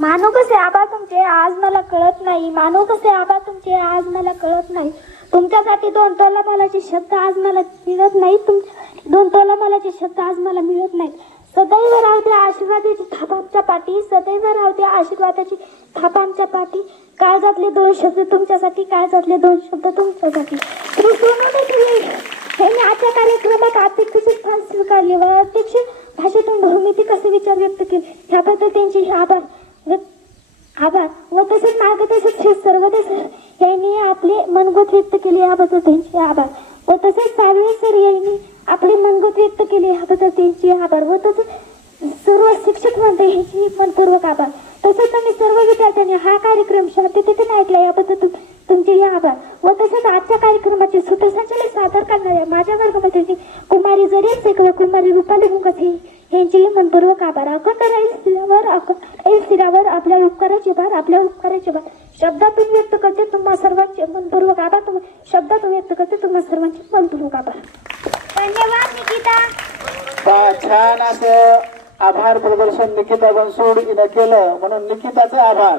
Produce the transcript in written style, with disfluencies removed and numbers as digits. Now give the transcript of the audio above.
मानू कसे आबा तुमचे आज मला कळत नाही, मानू कसे आबा तुमचे आज मला कळत नाही. तुमच्यासाठी 2 तोला मोलाचे शब्द आज मला मिळत नाही, 2 तोला मोलाचे शब्द आज मला मिळत नाही. सदैव राहते आशीर्वादाची थाप आमच्या पाठी, सदैव राहते आशीर्वादाची थाप आमच्या पाठी. काळजातले 2 शब्द तुमच्यासाठी, काळजातले 2 शब्द तुमच्यासाठी. श्री सोनूने दिले यांनी आजच्या कार्यक्रमात अध्यक्षाचे स्थान स्वीकारले व अध्यक्ष भाषेतून बहुमिती कसे विचार व्यक्त केले याबद्दल त्यांचे आभार व तसेच मार्गदर्शक श्री सर्वदेश यांनी आपले मनोगत व्यक्त केले याबद्दल त्यांचे आभार व तसेच साळवे सर यांनी आपले मनोगत व्यक्त केले याबद्दल त्यांचे आभार व तसेच सर्व शिक्षक मंडळी यांचे मनपूर्वक आभार. तसेच तुम्ही सर्व विद्यार्थ्यांनी हा कार्यक्रम शांततेने ऐकला याबद्दल तुमचे आभार व तसेच आजच्या कार्यक्रमाचे सूत्रसंचालन सादर करणाऱ्या माझ्या वर्गमैत्रिणी कुमारी जरीन शेख व कुमारी रुपाली मुंगसे यांचेही मनपूर्वक आभार. स्थिरावर आपल्या उपकाराचे भार, आपल्या उपकाराचे भार शब्दातून व्यक्त करते तुम्हा सर्वांचे मनपूर्वक आभार. शब्दातून व्यक्त करते तुम्हा सर्वांचे मनपूर्वक आभार. धन्यवाद निकिता. छान असं आभार प्रदर्शन निकिता बनसोड हिनं केलं म्हणून निकिताचा आभार.